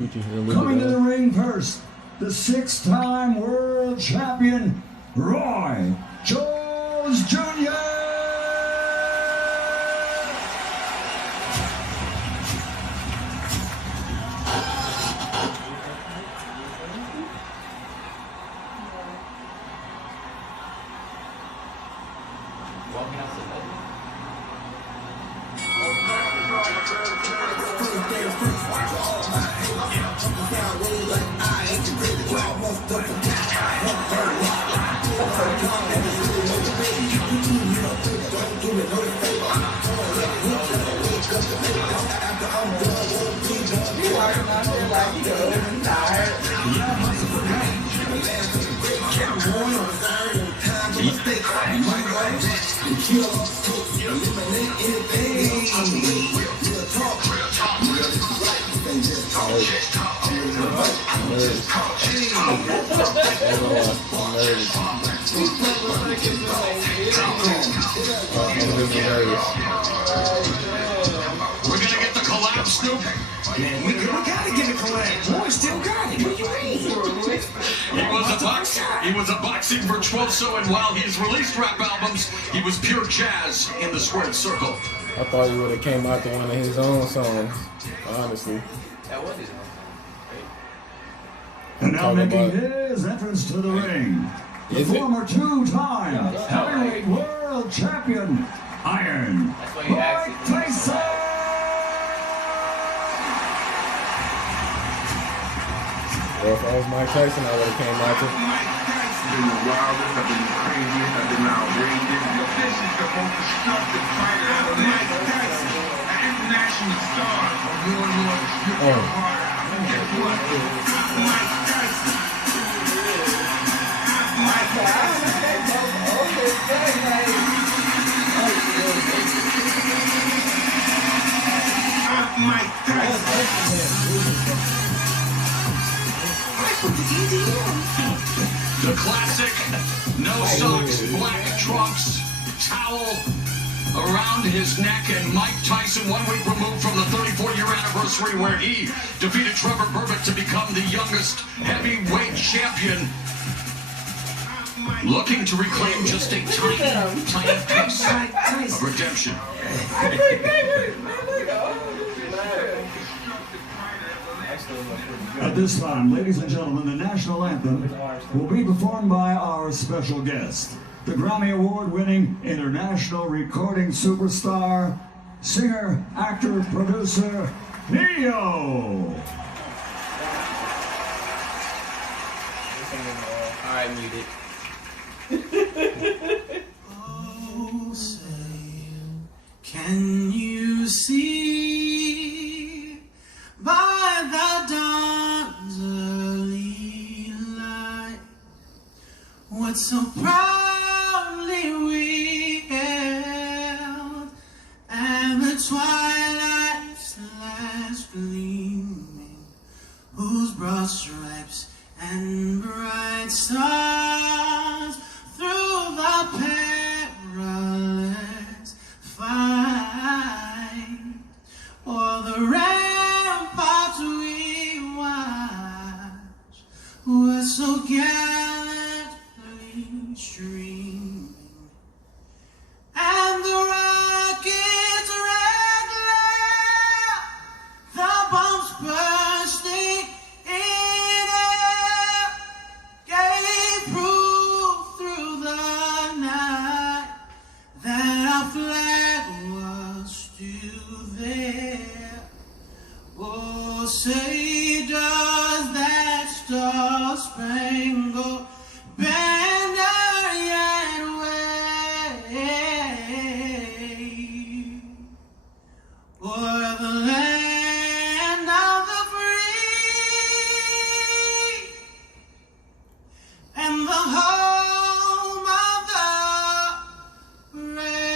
ring. Coming to the ring first, the 6-time world champion, Roy Jones Jr. We're gonna get the collapse, Snoop. Man, we gotta get a collapse. Boy, still got it. What you mean? He was a boxing virtuoso, and while he's released rap albums, he was pure jazz in the squared circle. I thought he would have came out to one of his own songs, honestly. That was his own. And now making his entrance to the ring, the former 2-time heavyweight world champion, Iron Mike Tyson. Well, if I was Mike Tyson, I would have came out to. Mike Tyson. I've been the wildest, I've been the craziest, I've been outrageous. This is the most destructive fighter ever. Mike Tyson, an international star. More and more, you get harder. And guess what? I'm Mike Tyson. I'm Mike Tyson. I'm Mike Tyson. The classic, no socks, black trunks, towel around his neck, and Mike Tyson, 1 week removed from the 34-year anniversary where he defeated Trevor Burbick to become the youngest heavyweight champion, looking to reclaim just a tiny piece of redemption. At this time, ladies and gentlemen, the national anthem will be performed by our special guest, the Grammy Award-winning international recording superstar, singer, actor, producer, Neo. I muted. Oh, say, can you see by the dawn's early light what so proudly we held, and the twilight's last gleaming, whose broad stripes and bright stars through the perilous fight, o'er the ramparts we watch were so gallantly streaming, and the rocket's red glare, the bombs bursting in air, gave proof through the night that our flag was still there. Oh, say does that star-spangled banner yet wave o'er the land of the free and the home of the brave?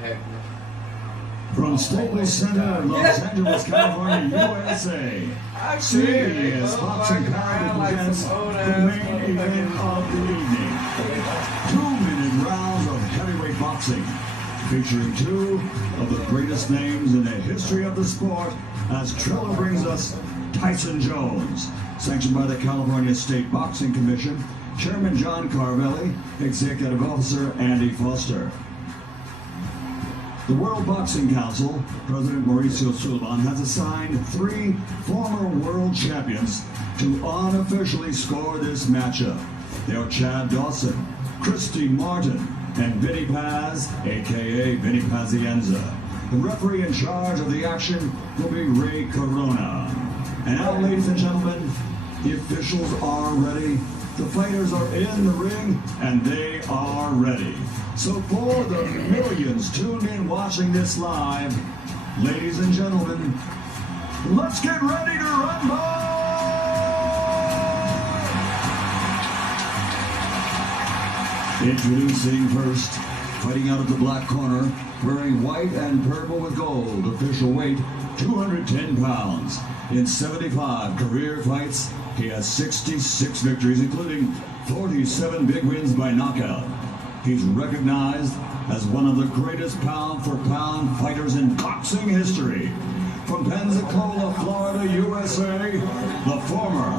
Heck, From Staples Center in Los Angeles, California, USA, CBS Boxing Comedy presents the main event of the evening. 2-minute rounds of heavyweight boxing, featuring two of the greatest names in the history of the sport, as Triller brings us Tyson Jones, sanctioned by the California State Boxing Commission, Chairman John Carvelli, Executive Officer Andy Foster. The World Boxing Council, President Mauricio Sullivan, has assigned 3 former world champions to unofficially score this matchup. They are Chad Dawson, Christy Martin, and Vinny Paz, aka Vinny Pazienza. The referee in charge of the action will be Ray Corona. And now, ladies and gentlemen, the officials are ready. The fighters are in the ring, and they are ready. So for the millions tuned in watching this live, ladies and gentlemen, let's get ready to rumble! Introducing first, fighting out of the black corner, wearing white and purple with gold, official weight 210 pounds. In 75 career fights, he has 66 victories, including 47 big wins by knockout. He's recognized as one of the greatest pound-for-pound fighters in boxing history. From Pensacola, Florida, USA, the former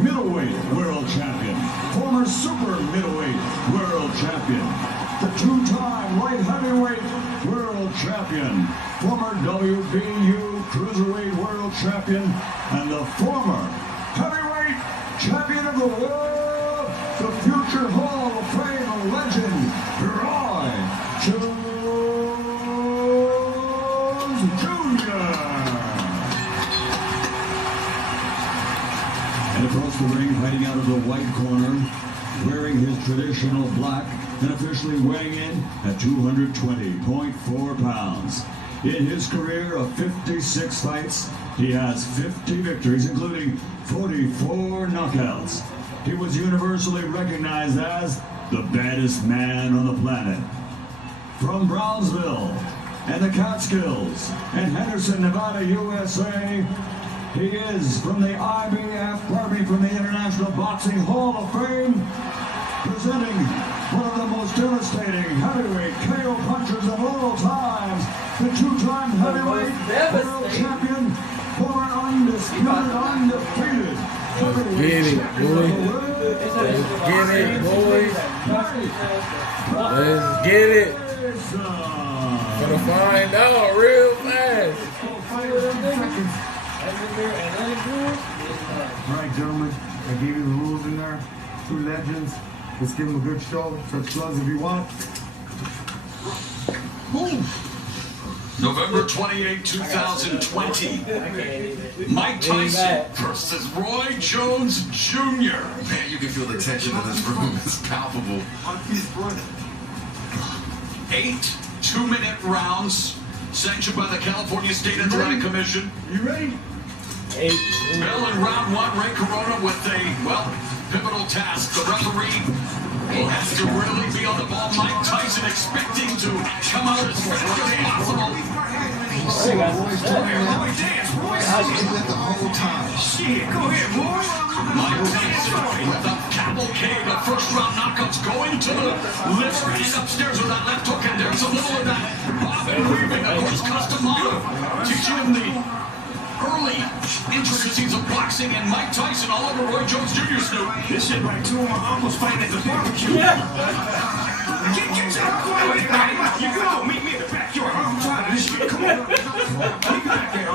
middleweight world champion, former super middleweight world champion, the 2-time light heavyweight world champion, former WBU cruiserweight world champion, and the former heavyweight champion of the world, the future Hall of Fame legend, Roy Jones Jr. And across the ring, fighting out of the white corner, wearing his traditional black, and officially weighing in at 220.4 pounds. In his career of 56 fights, he has 50 victories, including 44 knockouts. He was universally recognized as the baddest man on the planet. From Brownsville and the Catskills and Henderson, Nevada, USA, he is from the from the International Boxing Hall of Fame, presenting one of the most devastating heavyweight KO punchers of all times, the 2-time heavyweight world champion, former undefeated Get it, boy. Let's get it, boys. Let's get it. Gonna find out real fast. All right, gentlemen, I gave you the rules in there. 2 legends. Let's give them a good show. Touch gloves if you want. November 28, 2020. Mike Tyson versus Roy Jones Jr. Man, you can feel the tension in this room. It's palpable. 8 2-minute rounds, sanctioned by the California State Athletic Commission. You ready? Bell in round 1, Ray Corona with a, pivotal task. The referee has to really be on the ball. Mike Tyson expecting to come out as fast as possible. Mike Tyson with the cavalcade of first-round knockouts, going to the liver and upstairs with that left hook, and there's a little of that bobbing weaving, of course, custom model, teaching him the early intricacies of boxing, and Mike Tyson all over Roy Jones Jr. Snoop. This shit like 2 of my uncles fighting at the barbecue. Get your way, man. You go. Meet me in the backyard. I'm tired of this shit. Come on. Keep back there.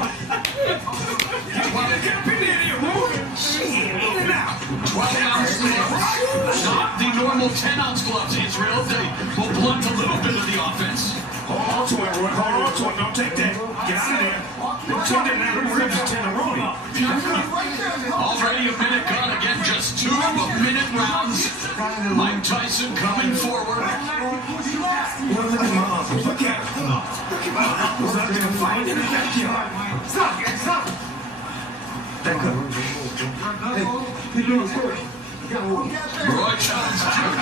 Get up in there, move. Shit, in and out. 12-ounce gloves. Not the normal 10-ounce gloves, Israel. They will blunt a little bit of the offense. Hold on to it, Roy. Hold on to it. Don't take that. Get out of there. Don't take that. Now them ribs is tenderoni. Already a minute gone. Again, just 2-minute rounds. Mike Tyson coming forward. Look at my uncles. Look at them. Look at my uncles out there fighting in the backyard. Stop, guys. Stop. Back up. Hey, you doing good? Roy Jones Jr.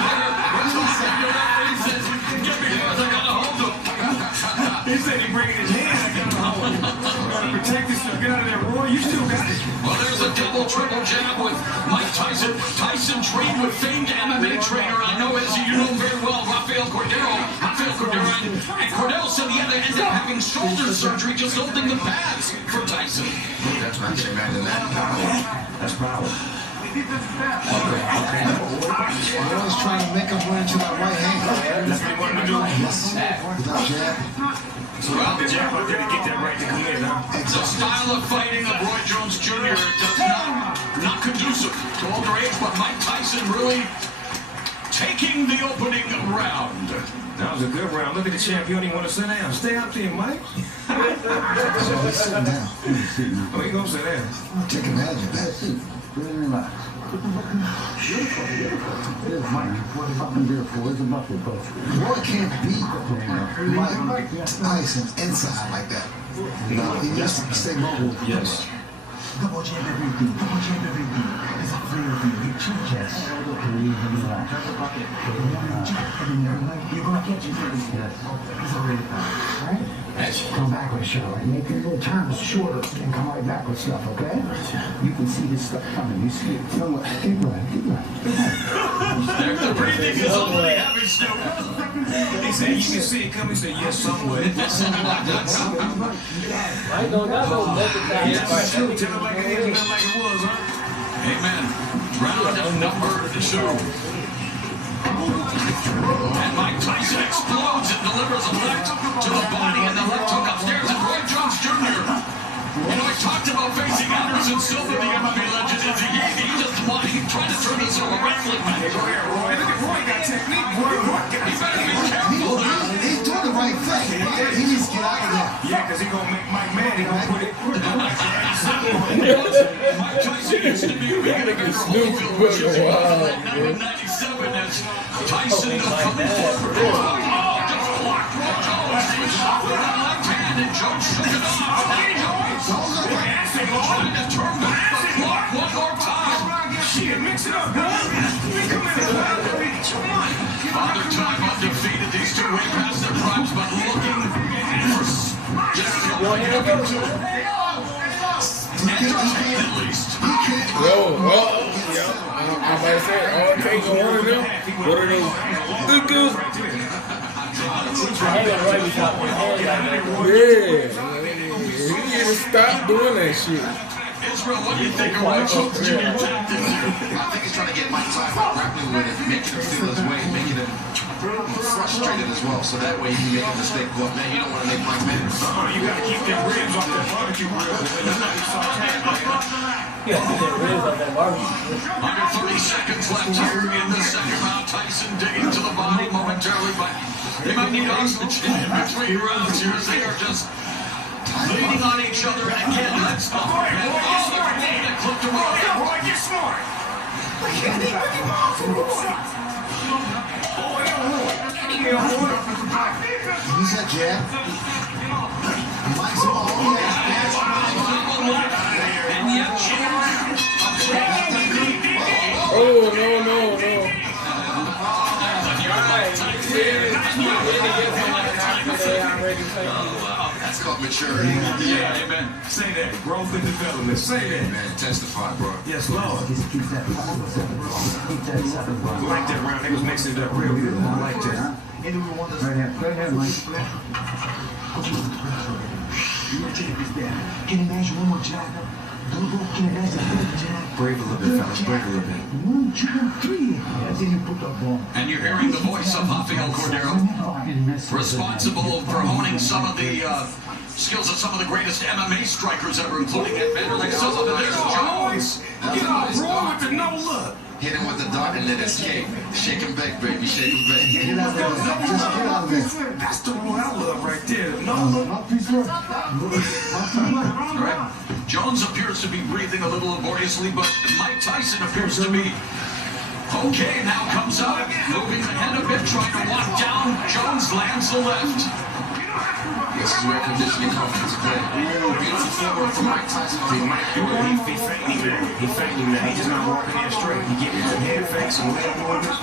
He says, get me here. I got to hold him. He said he bringing his hand. I gotta protect yourself. Get out of there, Roy. You still got it. Well, there's a double triple jab with Mike Tyson. Tyson trained with famed MMA trainer. I know, as you know him very well, Rafael Cordero. And Cordero said he had to end up having shoulder surgery just opening the pads for Tyson. That's not your man in that power. That's power. You're always trying to make him run into that right hand. That's what he wanted to do. Without jab. So without the jab, I'm gonna get that right to come in, huh? The style of fighting of Roy Jones Jr. does not conducive to older age, but Mike Tyson really taking the opening round. That was a good round. Look at the champ. You don't even want to sit down. Stay out there, Mike. So he's sitting down. Oh, he gonna sit down. Take advantage of that. Really relax. Here's Mike. What are you here for? Where's the bucket, coach? Roy can't beat Mike Tyson inside like that. He needs to stay mobile. Yes. Double jab everything. Double jab everything. It's a flare for you. Two chests. Relax. You're going to catch it. Yes. It's already fine. Right? Come back with a shot. Right? Make your little times shorter and come right back with stuff, okay? You can see this stuff coming. You see it. No, keep running. Keep running. The breathing is a little heavy still. He said, you can see it coming. He said, yes, somewhere. I don't got no Tell it like it is, not like it was, huh? Amen. Round number 2. And Mike Tyson explodes and delivers a left to the body and the left hook upstairs. And Roy Jones Jr. You know, he talked about facing Anderson Silva, the MMA legend. He just tried to turn this into a wrestling match. Go there, Roy. Look at Roy got technique. Roy got He better be careful there. He's doing the right thing. He needs to get out of there. Yeah, because he's going to make Mike mad. He's going to put it. Mike Tyson used to be a big Evander Holyfield, which is in 1997 as Tyson coming forward. Oh, just blocked Roy Jones. He was shot with that left hand, and Jones shook it off. Trying to turn back the clock one more time. Shit, mix it up, bro. Father time undefeated. These two way past their primes, but looking for just entertain at least. I'm about to say, all it takes is one of them. What are those? Yeah. He need to stop doing that shit. Israel, what do you think of Roy Jones Jr. tactics here? I think he's trying to get Mike Tyson grappling with it, making him feel his way, making him frustrated as well. So that way he can make a mistake. Well, man, you don't want to make Mike mad. You got to keep them ribs off that barbecue grill. Under 30 seconds left here in the second round. Tyson digging to the body momentarily, but they might need oxygen in between rounds here as they are just leaning on each other. And again, let's not forget. Oh, there's one that clipped him off. Roy, get smart. He's a jab. Mike's all And yet, Oh, no. That's called maturity. yeah, amen. Say that. Growth and development. Say that. Man, testify, bro. Yes, Lord. Just keep that. Keep that separate. I like that round. They was mixing it up real good. I like that. Right ahead, Mike. Can you imagine one more jab? Don't go. Can you imagine a jab? Breathe a little bit, fellas. Breathe a little bit. 1, 2, 3. And then you put the ball. And you're hearing the voice of Rafael Cordero, responsible for honing some of the skills of some of the greatest MMA strikers ever, including Evander Silva. And there's Jones. Get off, Roy, with the no look. Hit him with the dart and then escape. Shake him back, baby. Shake him back. Get out of there. Just get out of there. That's the Roy I love right there. No look. All right. Jones appears to be breathing a little laboriously, but Mike Tyson appears to be okay. Now comes out, moving ahead a bit, trying to walk down. Jones lands the left. This is where conditioning comes into play. Ooh, beautiful footwork from Mike Tyson. He faked him now. He faked him now. He just not walking in straight. He getting some head fakes and leg movements.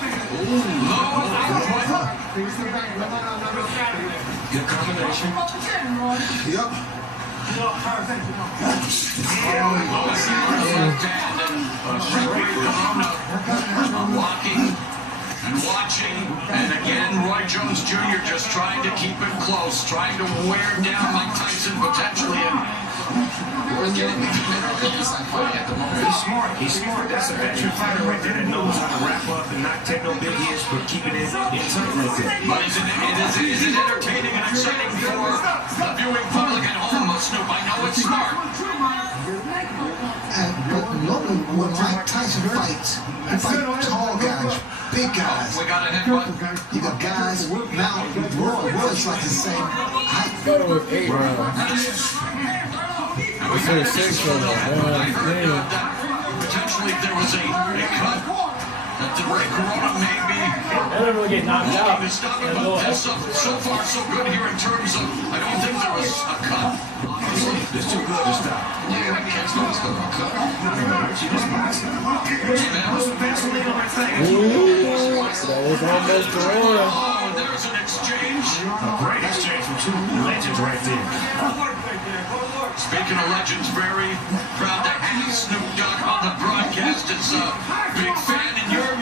Good combination. Yep. Walking and watching, and again, Roy Jones Jr. just trying to keep it close, trying to wear down Mike Tyson potentially. We're getting the inside fighting at the moment. He's smart. He's smart. That's a veteran fighter right there that knows how to wrap up and not take no big hits, but keep it in tight like that. But is it entertaining and exciting for the viewing public at home, Snoop? I know it's smart. But normally when Mike Tyson fights, he fights tall guys, big guys. We got a headbutt. You got guys, now Roy's like the same height. Thought it was 8 rounds. We got a 6 round. I heard that potentially there was a cut that the Ray Corona may be. I don't really get knocked out. So far, so good here in terms of, I don't think there was a cut. It's too good to stop. Yeah, I can't stop this little cut. Put some Vaseline on that thing. That was almost the one. Oh, there's an exchange. A great exchange from two legends right there. Speaking of legends, very proud to have Snoop Dogg on the broadcast. It's a big fan, and you're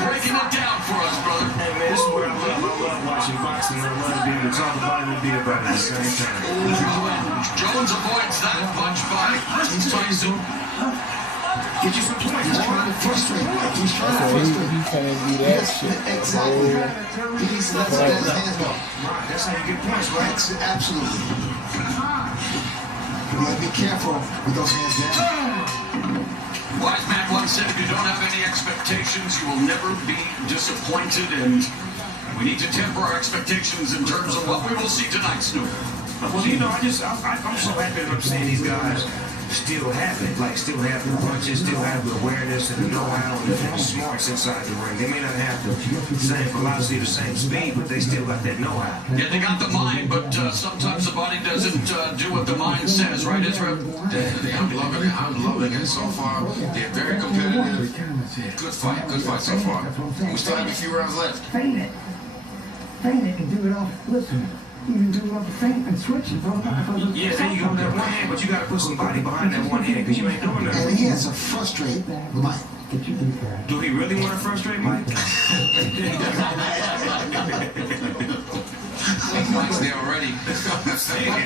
breaking it down for us, brother. Hey man, this is what I love. I love watching boxing. I love to be able to talk about it and be about it at the same time. Jones avoids that punch by Tyson. Get you some points. He's trying to frustrate. He's trying to frustrate. He can't do that shit. Exactly. He needs to let his hands go. Right, that's how you get points, right? Absolutely. You gotta be careful with those hands down. Wise man once said, if you don't have any expectations, you will never be disappointed, and we need to temper our expectations in terms of what we will see tonight, Snoop. Well, you know, I'm so happy that I'm seeing these guys still have it, like still have the punches, still have the awareness and the know-how and the smarts inside the ring. They may not have the same velocity, the same speed, but they still got that know-how. Yeah, they got the mind, but sometimes the body doesn't do what the mind says, right, Israel? Definitely. I'm loving it so far. They're very competitive. Good fight so far. And we still have a few rounds left. Feint it. Feint it and do it off. Listen. You can do it off the feint and switch it. Yeah, there you go, that one hand, but you got to put some body behind that one hand because you ain't doing nothing. And he has to frustrate Mike. Do he really want to frustrate Mike? Mike's there already.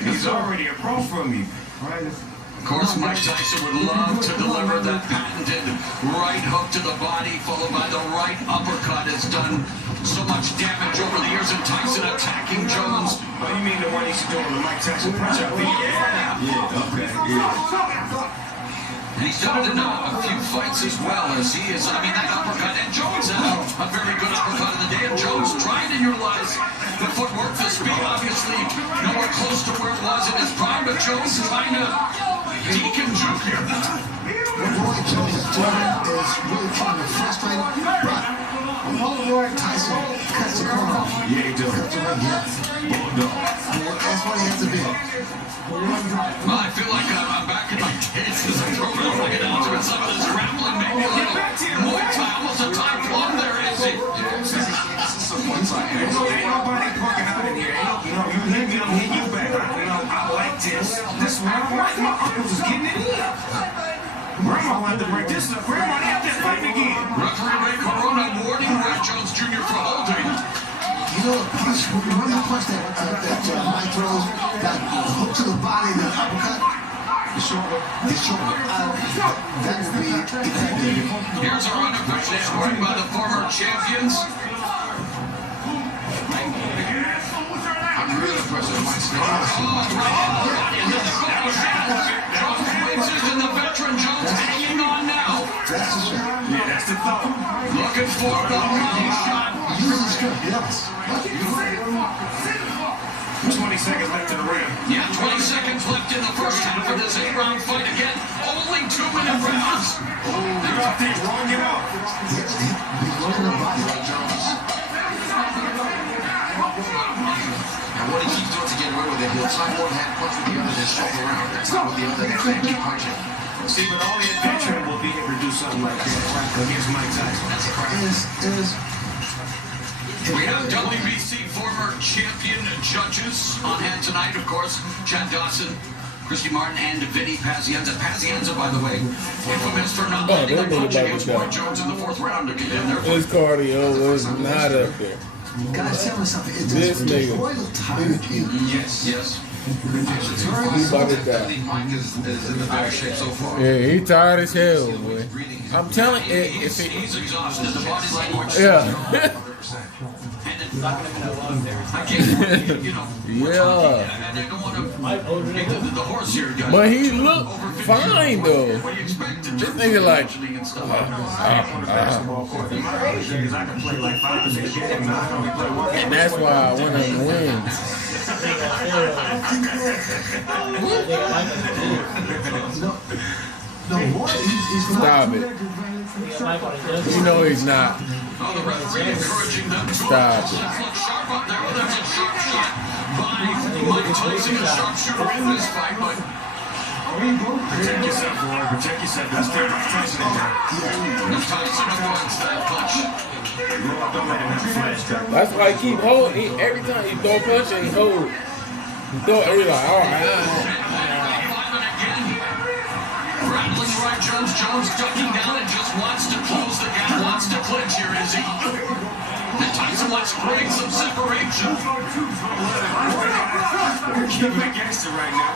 He's already a pro from you. Of course, Mike Tyson would love to deliver that patented right hook to the body, followed by the right uppercut. Has done so much damage over the years, and Tyson attacking Jones. Oh, you mean the one he's doing the Mike Tyson punch-out video? Yeah, okay, yeah. And he's done it in a few fights as well, as he is, I mean, that uppercut, and Jones had a very good uppercut in the day, and Jones trying to utilize the footwork, the speed, obviously nowhere close to where it was in his prime, but Jones trying to Deacon Jr. What Roy Jones is doing is really trying to frustrate him, but Tyson cuts the corner off. Yeah, he does. Cuts the ring, that's what he has to be. Well, I feel like I'm back in my days as a pro wrestling announcer, and some of this grappling, maybe a little Muay Thai, almost a Thai plum there, is he? Ain't nobody parking out in here. You hit me, I'm hitting you back. I like this. This is my uncles is getting it in. Grandma wanted to break this up. Grandma, they have that fighting again. Referee Ray Corona warning Roy Jones Jr. for holding. You know, the punch, when you punch that Mike throws, that hook to the body, the uppercut, the shoulder, that would be effective. Here's a unofficial scoring by the former champions. I'm really impressed with Mike's skill. Jones wins it, and the veteran Jones hanging on now. That's the shot. Yeah, that's the thought. Looking for the money shot. Use the strength, yes. 20 seconds left in the ring. Yeah, 20 seconds left in the first half of this 8-round fight. Again, only 2-minute rounds. They're out there rolling it out. He's looking at the body. And what he keeps doing to get away with it. He'll tie one hand, punch with the other, then stroke around, and tie with the other, then keep punching. See, but only a veteran will be able to do something like that against Mike Tyson. That's a crap. We have WBC former champion judges on hand tonight, of course. Chad Dawson, Christy Martin, and Vinny Pazienza. Pazienza, by the way, infamous for not landing a punch against Roy Jones in the 4th round to get in there. His cardio was not up there. Guys, tell me something. It This nigga. Roy look tired to you. Yes, yes. He about to die. Mike is in the better shape so far. Yeah, he tired as hell, boy. I'm telling you, if it, He's exhausted. The body language. yeah. I can't, you know. Yeah. And I don't want to make the horse here, guys. But he looked fine though. What do you expect? This nigga like, On the basketball court. In my age, because I can play like 5 or 6 games, and I only play one game. and that's why I want him to win. No, Roy, he's Stop it. You know he's not. Oh, the referee encouraging them to Stop it. look sharp up there. Well, that's a sharp shot by Mike Tyson, a sharpshooter in this fight, but Protect yourself, Roy. Protect yourself. That's still Mike Tyson in there. Tyson avoids that punch. Lord, don't let him have a flashback. That's why he keep holding. Every time he throw a punch and he hold. He throw it, he's like, all right. Rattling right, Jones ducking down and just wants to close the gap, wants to clinch here, is he? And Tyson wants to create some separation. You're keeping it gangster right now.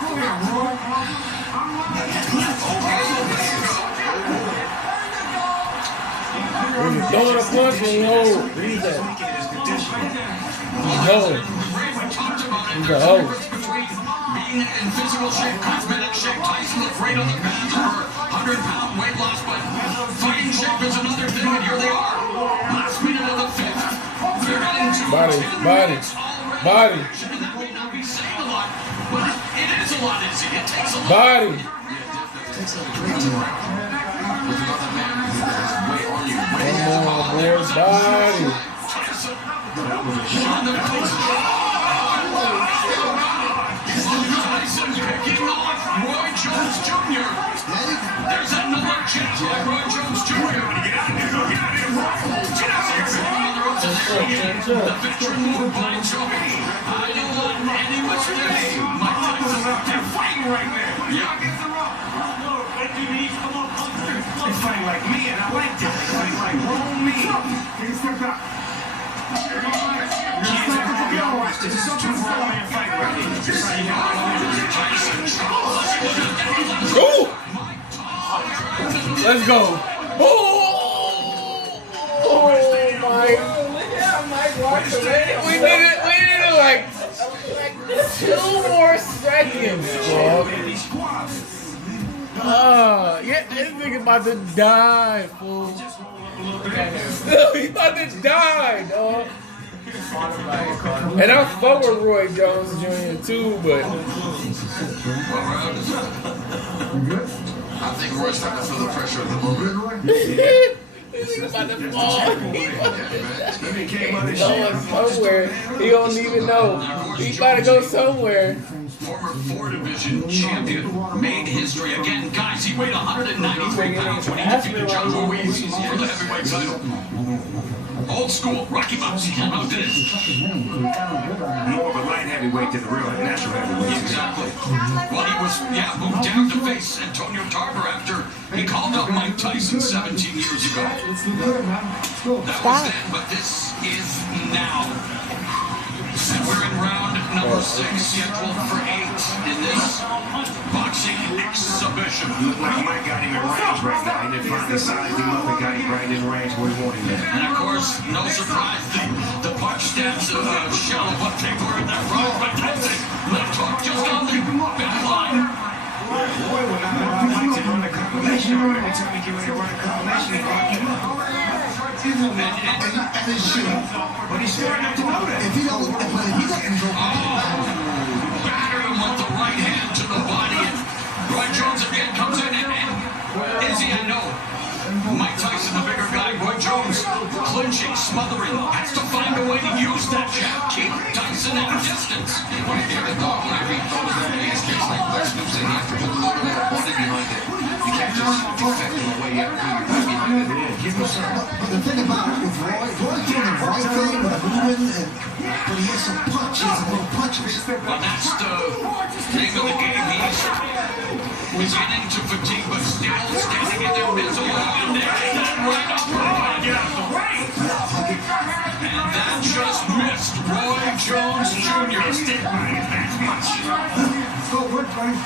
When he's throwing a punch and he hold. He's a hold. He's a hold. Being in physical shape, cosmetic shape, Tyson looked great on the path for 100-pound weight loss, but fighting shape is another thing, and here they are. Last minute of the 5th. They're heading to Body. And that may not be saying a lot, but it is a lot, is it? It takes a lot. Body. takes a great deal. With another man who has way on you. Come on, boy, body. Tyson picking off Roy Jones Jr. There's another jab by Roy Jones Jr. Get out of there, go. Get out of there, Roy. Get out of there. The veteran move by Jones. I don't want any much today. Mike Tyson out there fighting right there. Yeah. They fight like me, and I like that. They fight like grown men. Can you step out? Y'all watch this. This is 2 grown men fight right here. This is how you Ooh. Let's go. Oh, we did it like 2 more seconds, bro. Yeah, this nigga about to die, fool. He's about to die, dog. And I fuck with Roy Jones Jr. too, but I think Roy's starting to feel the pressure of the moment. he's about to fall. He's going somewhere. He don't even know. He's about to go somewhere. Former 4 division champion made history again. Guys, he weighed 193 pounds when he defeated John Ruiz for the heavyweight title. Old school, Rocky Marciano did it. more of a light heavyweight than the real natural heavyweight. Exactly. Well, he was, moved down to face Antonio Tarver after he called up Mike Tyson 17 years ago. That was then, but this is now. And we're in round number 6, scheduled for 8 in this boxing exhibition. Look like Mike got him in range right now. He didn't finally sized him up and got him right in range where he wanted him. And of course, no surprise, the punch stats of shallow what they were in that round, but that's it. Left hook just on the back line. Roy would not allow Mike to run a combination. Every time he get ready to run a combination, he lock him up. And they should. But he's smart enough to know that. If he doesn't go Batter him with the right hand to the body. And Roy Jones again comes in and Izzy, I know. Mike Tyson, the bigger guy. Roy Jones clinching, smothering, has to find a a way to use that jab. Keep Tyson at a distance. Right there, the dog, whenever he throws that in his face like Lex Snoop said, you have to put a little bit of body behind it. You can't just defect him away. You have to put your weight behind it. Give him some. But the thing about it with Roy's doing the right thing, but moving, but he has some punches and little punches. But that's the name of the game. He's beginning to fatigue, but still standing indivisible. And there's that right up. Get out the way. And that just missed Roy Jones Jr. Stick by it that much. Go work, buddy.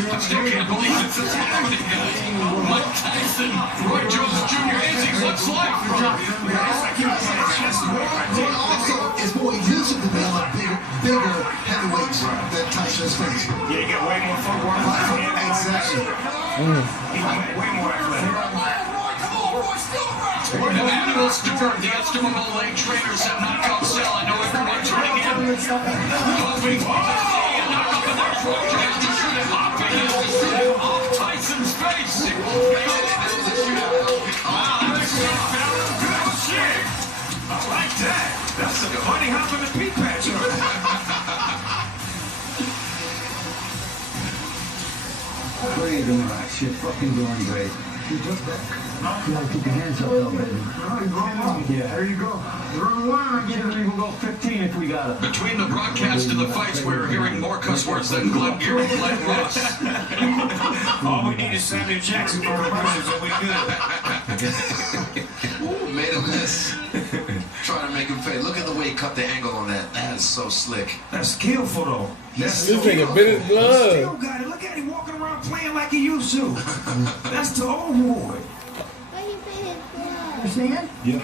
I still can't believe this is happening, guys. Mike Tyson, Roy Jones Jr. Is he looks like from? Roy also is more elusive to be on bigger heavyweights than Tyson's face. Yeah, you got way more footwork. Exactly. He's way more athletic. Emmanuel Stewart, the estimable late trainer, said knockout sell. I know everyone tuning in, hoping to see a knockout, but there's Roy Jones to shoot it off. He has to shoot it off Tyson's face. Wow, that's Good shit. I like that. That's a funny hop in the pea patch. What are you doing, Max? You're fucking doing great. You just back. You gotta keep your hands up, though, baby. Yeah. There you go. Round one, we can go 15 if we got it. Between the broadcast and the fights, we're hearing more cuss words than Glenn Geary and Glenn Ross. All we need is Samuel Jackson for commercials and we good. Made a mess. Trying to make him pay. Look at the way he cut the angle on that. That is so slick. That's skillful, though. This nigga bit his blood. Still got it. Look at him walking around playing like he used to. That's the old boy. Understand? Yeah.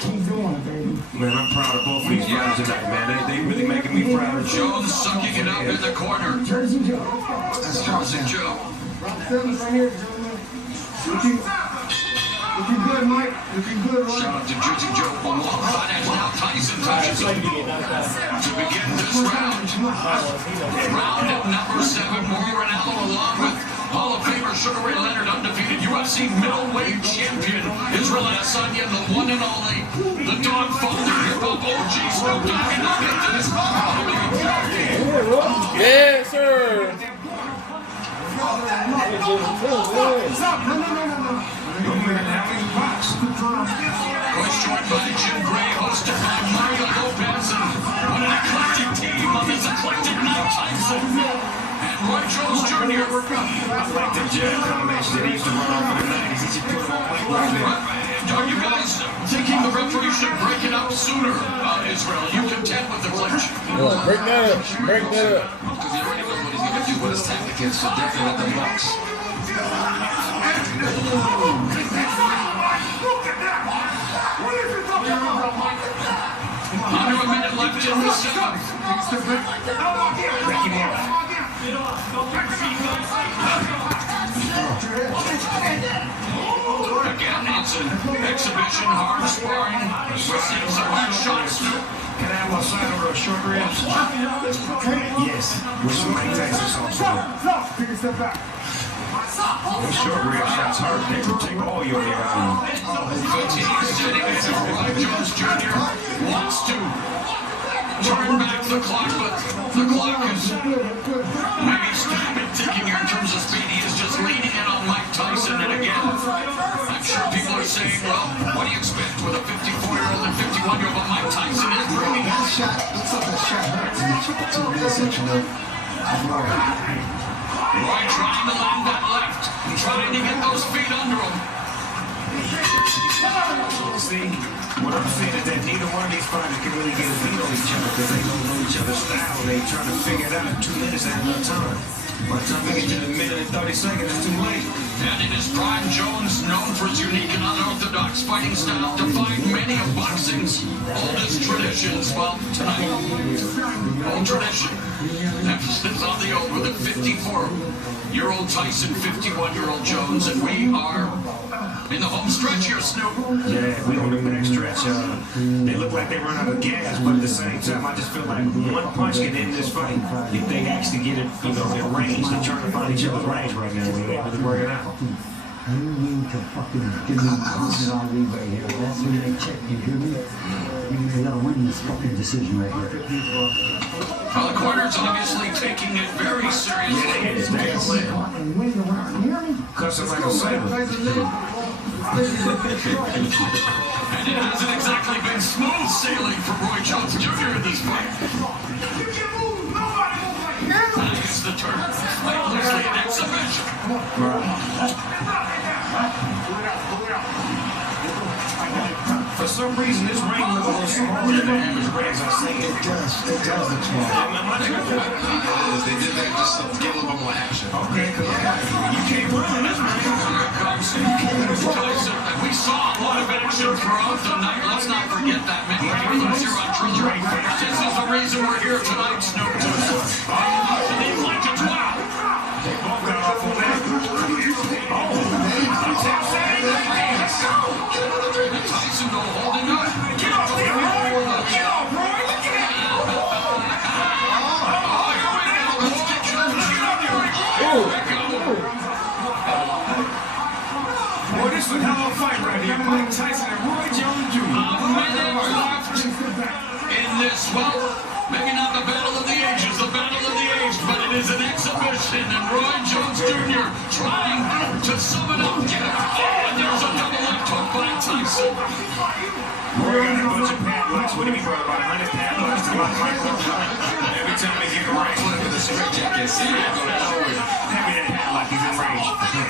Keep doing it, baby. Man, I'm proud of both of these guys tonight, man. They really making me proud. Jones sucking it up in the corner. Jersey Joe. That's Jersey Joe. Right here, looking good, Mike. Looking good, right? Shout out to Jersey Joe from Long Island. As now Tyson touches him to begin this round. Round at number 7. Mauricio Ranallo along with Hall of Famer Sugar Ray Leonard, undefeated UFC middleweight champion Israel Adesanya, the one and only, the Dog Father, hip hop OG Snoop Dogg, and now get this. Yes, sir. Voice joined by Jim Gray, hosted by Mario Lopez, and what an eclectic team on this eclectic night. Tyson and Roy Jones Jr. I like the jab combination that he used to run off in the 90s. He should put him on weight right there. Are you guys thinking the referee should break it up sooner, Israel? Are you content with the clinch? Break that up. Break that up. Because he already knows what he's going to do, what his tactic is. So definitely let them box. Under a minute left in the 7th. Break him off. Again, it's an exhibition, hard sparring. We're seeing some hard shots. Can I have my side over those short ribs? Yes. With some Mike Tyson sauce on it. Take a step back. Those short rib shots hurt. They will take all your hair out of you. Fatigue setting in. Roy Jones Jr. wants to turn back the clock, but the clock is maybe stagnant ticking here in terms of speed. He is just leaning in on Mike Tyson. And again, I'm sure people are saying, well, what do you expect with a 54-year-old and 51-year-old? But Mike Tyson is bringing That shot looks like that shot hurts to the midsection of Roy trying to land that left, trying to get those feet under him. See, what I'm saying is that neither one of these fighters can really get a beat on each other because they don't know each other's style. They trying to figure it out in 2 minutes at no time. By the time we get to the minute and 30 seconds, it's too late. And in his prime, Jones, known for his unique and unorthodox fighting style, defied many of boxing's oldest traditions. Well, tonight, old tradition. Emphasis on the old with a 54-year-old Tyson, 51-year-old Jones, and we are in the home stretch here, Snoop. Yeah, we on the back stretch. They look like they run out of gas, but at the same time, I just feel like one punch can end this fight. If they actually get it, in range, they're trying to find each other's range right now. We ain't really working out. You need to fucking give me Muhammad Ali right here. That's when they check you, hear me? You gotta win this fucking decision right here. Well, the corner's obviously taking it very seriously. And win the round, you hear me? Cussing like a sailor. And it hasn't exactly been smooth sailing for Roy Jones Jr. in this fight. It's the turn. Quite loosely an exhibition. For some reason, this ring looks a little smaller than the average rings I've seen. It does look small. They did that just to get a little bit more action. Okay, you can't run in this ring. Here comes Tyson. And we saw a lot of action throughout the night. Let's not forget that many thrillers here on Triller. This is the reason we're here tonight, Snoop. And they'd like to twat. They both got off on that. Tyson though holding up. Get off there, Roy! Get off, Roy! Look at that! Oh, here we go. Let's get Jones Jr. Here we go. Boy, this is a hell of a fight right here. Mike Tyson and Roy Jones Jr. A minute left in this, well, maybe not the battle of the ages, the battle of the aged, but it is an exhibition, and Roy Jones Jr. trying to sum it up. And there's a double left hook by Tyson. Roy got a bunch of padlocks with him. He brought about 100 padlocks to my microphone. Every time they get a range, Look at the straight jacket. See, I go that way. having that padlock, he's in range.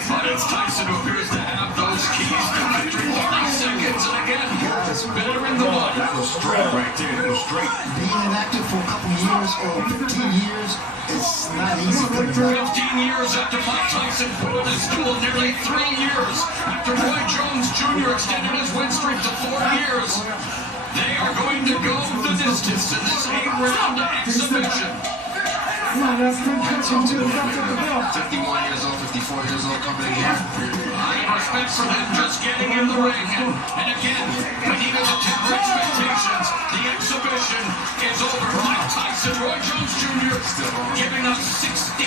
But it's Tyson who appears to have those keys to victory. 30 seconds, and again, it's bitter in the mud. That was straight right there. That was straight. Being inactive for a couple years or 15 years, it's not easy coming back. 15 years after Mike Tyson put on his stool, nearly 3 years after Roy Jones Jr. extended his win streak to 4 years. They are going to go the distance in this 8-round exhibition. 51 years old, 54 years old, coming in here. I have respect for them just getting in the ring. And again, we need to temper expectations. The exhibition is over. Mike Tyson, Roy Jones Jr. giving us 16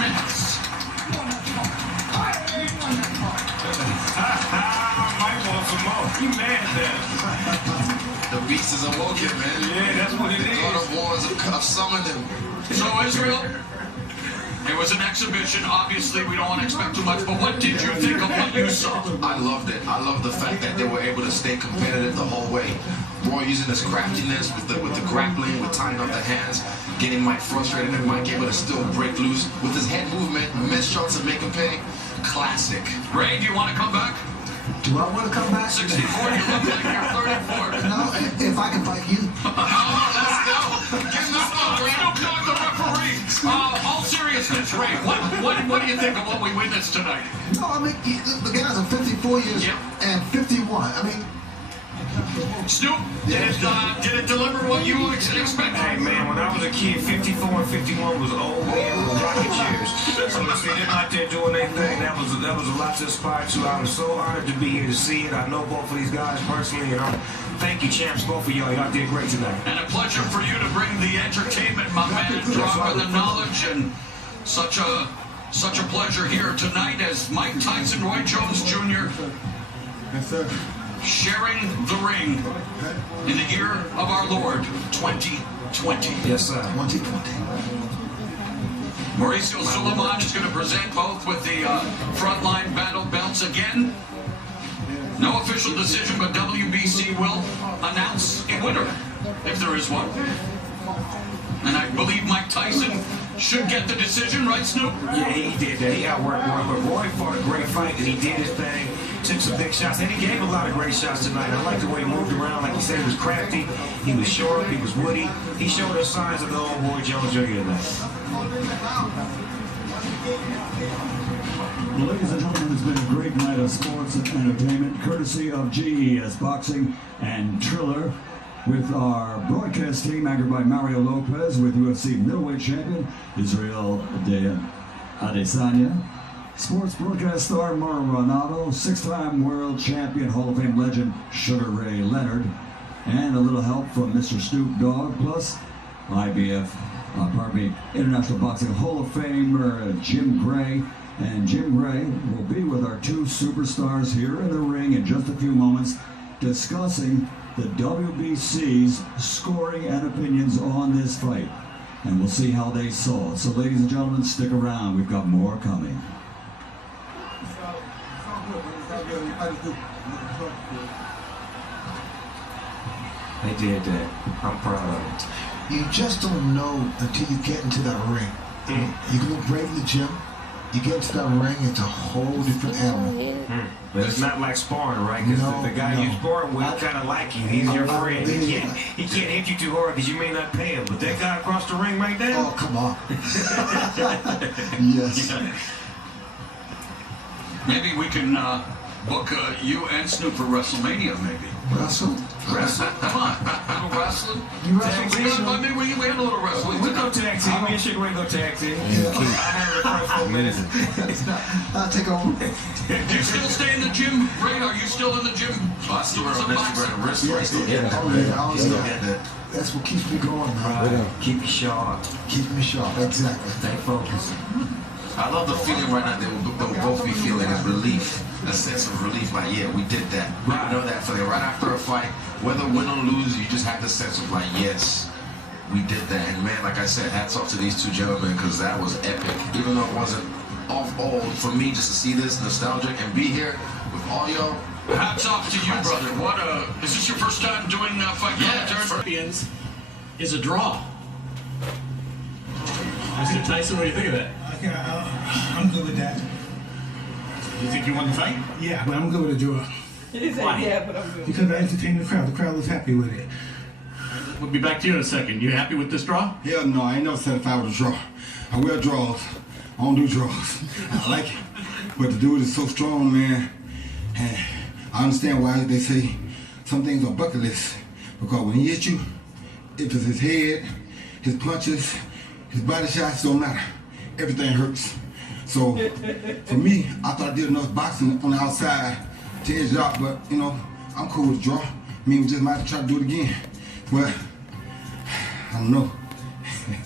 minutes. Mike wants some more. You mad then? The beast is awoken, man. Yeah, that's what it The is. God of Wars have summoned him. So, Israel, it was an exhibition. Obviously, we don't want to expect too much, but what did you think of what you saw? I loved it. I loved the fact that they were able to stay competitive the whole way. Roy using his craftiness with the grappling, with tying up the hands, getting Mike frustrated, and Mike able to still break loose with his head movement, miss shots and make him pay. Classic. Ray, do you want to come back? Do I want to come back? 64, you look like you're 34. No, if I can fight you. Let's go. Give this one. Snoop Dogg, the referee. All seriousness, Ray, what do you think of what we witnessed tonight? No, I mean, the guys are 54 years and 51. I mean, Snoop, did it deliver what you expected? Hey man, when I was a kid, 54 and 51 was old men with rocket chairs. So to see them out there doing their thing, that was a lot to aspire to. I was so honored to be here to see it. I know both of these guys personally, and thank you, champs, both of y'all. Y'all did great tonight. And a pleasure for you to bring the entertainment, my man, dropping the knowledge, and such a pleasure here tonight as Mike Tyson, Roy Jones Jr. Yes, sir. sharing the ring in the year of our Lord, 2020. Yes, sir. 2020. Mauricio Suleiman is going to present both with the frontline battle belts again. No official decision, but WBC will announce a winner, if there is one. And I believe Mike Tyson should get the decision, right, Snoop? Yeah, he did that. He outworked Roy, but Roy fought a great fight, and he did his thing, took some big shots, and he gave a lot of great shots tonight. I like the way he moved around. Like he said, he was crafty, he was sharp, he was witty. He showed us signs of the old Roy Jones Jr. tonight. Well, ladies and gentlemen, it's been a great night of sports and entertainment, courtesy of GES Boxing and Triller, with our broadcast team anchored by Mario Lopez, with UFC middleweight champion Israel Adesanya, sports broadcast star Mauro Ronaldo, 6-time world champion Hall of Fame legend Sugar Ray Leonard, and a little help from Mr. Snoop Dogg, plus International Boxing Hall of Famer Jim Gray, And Jim Gray will be with our two superstars here in the ring in just a few moments, discussing the WBC's scoring and opinions on this fight. And we'll see how they saw it. So ladies and gentlemen, stick around. We've got more coming. They did that. I'm proud of them. You just don't know until you get into that ring. You can look great in the gym. You get into that ring, it's a whole different animal. But it's not like sparring, right? Because the guy you sparring with kind of like you. He's your friend. He can't hit you too hard because you may not pay him. But that guy across the ring right there. Oh, come on. Yes. Maybe we can book you and Snoop for WrestleMania, maybe. Wrestle? Wrestle? Come on. A little wrestling? You wrestle? I mean, we had a little wrestling. We go tag team. Me and Sugar Ray go tag team. I have it for 4 minutes. I'll take over. Do you still stay in the gym, Ray? Are you still in the gym? Doing some boxing? That's what keeps me going, man. Keep you sharp. Keep me sharp, exactly. Stay focused. I love the feeling right now. They will both be feeling is relief, a sense of relief. Like, yeah, we did that. We know that feeling right after a fight, whether win or lose. You just have the sense of like, yes, we did that. And man, like I said, hats off to these two gentlemen because that was epic. Even though it wasn't off old for me just to see this nostalgic and be here with all y'all. Hats off to you, brother. What is this your first time doing fight commentary? Champions is a draw. Mr. Tyson, what do you think of that? I'm good with that. You think you won the fight? Yeah, but I'm good with the draw. Why? Yeah, but I'm good. Because I entertained the crowd. The crowd was happy with it. We'll be back to you in a second. You happy with this draw? Hell no, I ain't never satisfied with a draw. I wear draws. I don't do draws. I like it. But the dude is so strong, man. And I understand why they say some things are bucket list. Because when he hits you, if it's his head, his punches, his body shots, don't matter. Everything hurts. So for me, I thought I did enough boxing on the outside to edge it out, but you know, I'm cool with the draw. I mean, we just might have to try to do it again. But I don't know.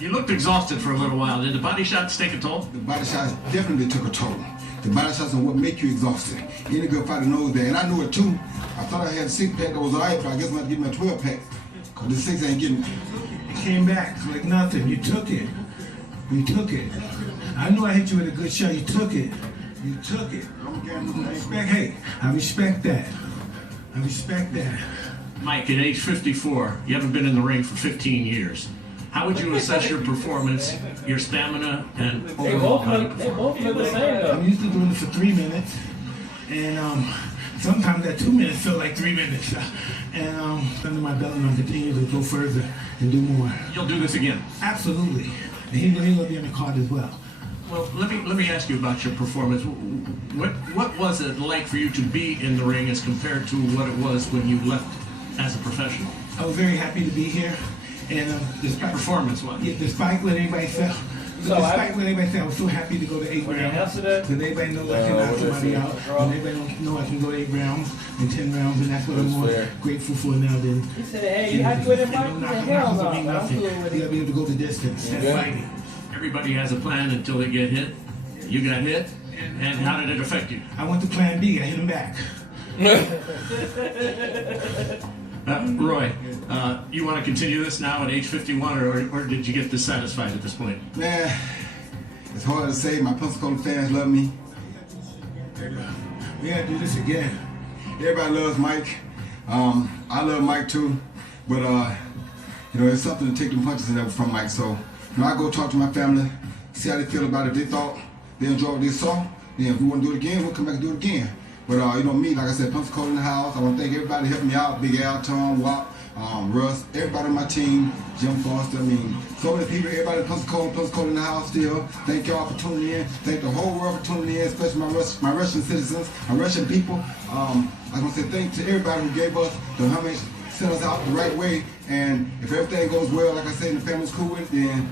You looked exhausted for a little while. Did the body shots take a toll? The body shots definitely took a toll. The body shots are what make you exhausted. Any good fighter knows that, and I knew it too. I thought I had a 6-pack that was alright, but I guess I'm going to give me a 12-pack. Because the 6 ain't getting me. It came back like nothing. You took it. You took it. I knew I hit you with a good shot. You took it. You took it. Hey, I respect that. I respect that. Mike, at age 54, you haven't been in the ring for 15 years. How would you assess your performance, your stamina, and overall body performance? They both look the same, though. I'm used to doing it for 3 minutes. And sometimes that 2 minutes feel like 3 minutes. And under my belt, and I'm continuing to go further and do more. You'll do this again? Absolutely. And he's going to be on the card as well. Well, let me ask you about your performance. What was it like for you to be in the ring as compared to what it was when you left as a professional? I was very happy to be here. And despite performance-wise, yeah, despite what anybody said, I was so happy to go to 8 rounds. Because everybody knows I can knock somebody out. And everybody know I can go 8 rounds and 10 rounds, and that's what I'm more grateful for now than. He said, "Hey, you happy with it, Mike?" He said, "Hell no, I'm cool with it." You gotta be able to go the distance. That's fighting. Everybody has a plan until they get hit. You got hit, and how did it affect you? I went to plan B. I hit him back. Roy, you want to continue this now at age 51, or did you get dissatisfied at this point? Man, it's hard to say. My Pensacola fans love me. We gotta do this again. Everybody loves Mike. I love Mike too, but you know, it's something to take them punches and that from Mike. So, you know, I go talk to my family, see how they feel about it. If they thought they enjoyed what they saw, then if we want to do it again, we'll come back and do it again. But you know me, like I said, Pensacola in the house. I want to thank everybody helping me out. Big Al, Tom, Wop, Russ, everybody on my team, Jim Foster. I mean, so many people, everybody in Pensacola in the house still. Thank y'all for tuning in. Thank the whole world for tuning in, especially my Russian citizens, my Russian people. I want to say thanks to everybody who gave us the homage, sent us out the right way. And if everything goes well, like I said, and the family's cool with it, then.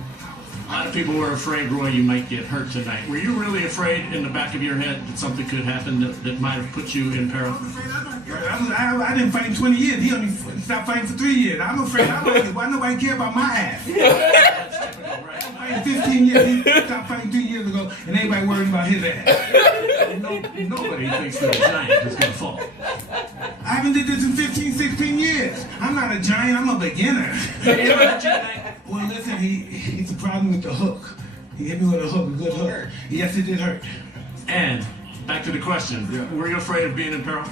A lot of people were afraid, Roy, you might get hurt tonight. Were you really afraid in the back of your head that something could happen that might have put you in peril? I didn't fight in 20 years. He only stopped fighting for 3 years. I'm afraid. Why nobody care about my ass? fighting 15 years. He stopped fighting 2 years ago, and everybody worried about his ass. Nobody thinks that a giant is going to fall. I haven't did this in 15, 16 years. I'm not a giant, I'm a beginner. Well, listen, he surprised me with the hook. He hit me with a hook, a good hook. Yes, it did hurt. And back to the question, were you afraid of being in peril?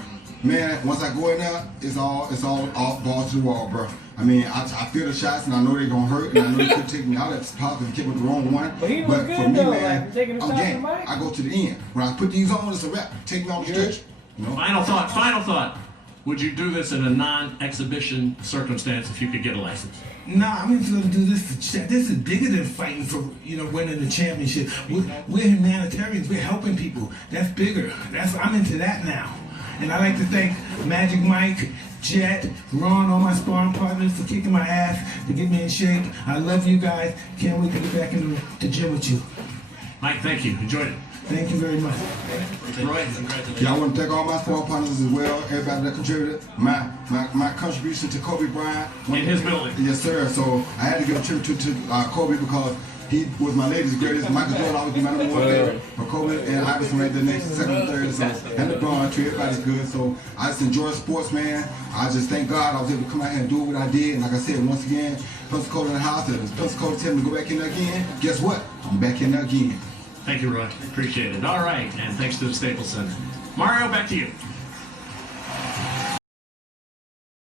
Man, once I go in there, it's all balls to the wall, bro. I mean, I feel the shots and I know they're gonna hurt and I know they could take me out at the top and kick with the wrong one. But he was but good for me, though, man, like taking the I'm shot game. from Mike. I go to the end. When I put these on, it's a wrap. Take me on the stretch. You know? Final thought. Would you do this in a non-exhibition circumstance if you could get a license? Nah, I'm into to do this. This is bigger than fighting for, winning the championship. We're humanitarians. We're helping people. That's bigger. I'm into that now. And I like to thank Magic Mike, Jet, Ron, all my sparring partners for kicking my ass to get me in shape. I love you guys. Can't wait to get back into the gym with you. Mike, thank you. Enjoyed it. Thank you very much. Roy, congratulations. Yeah, I want to thank all my sparring partners as well, everybody that contributed. My contribution to Kobe Bryant. In his building. Yes, sir. So I had to give a tribute to Kobe because he was my ladies' greatest. Michael Jordan always be my number one favorite. But Kobe and Iverson right there next, second and third. So, and LeBron, too. Everybody's good. So I just enjoy sports, man. I just thank God I was able to come out here and do what I did. And like I said, once again, Pensacola in the house. And if Pensacola tell me to go back in there again, guess what? I'm back in there again. Thank you, Roy. Appreciate it. All right, and thanks to the Staples Center. Mario, back to you.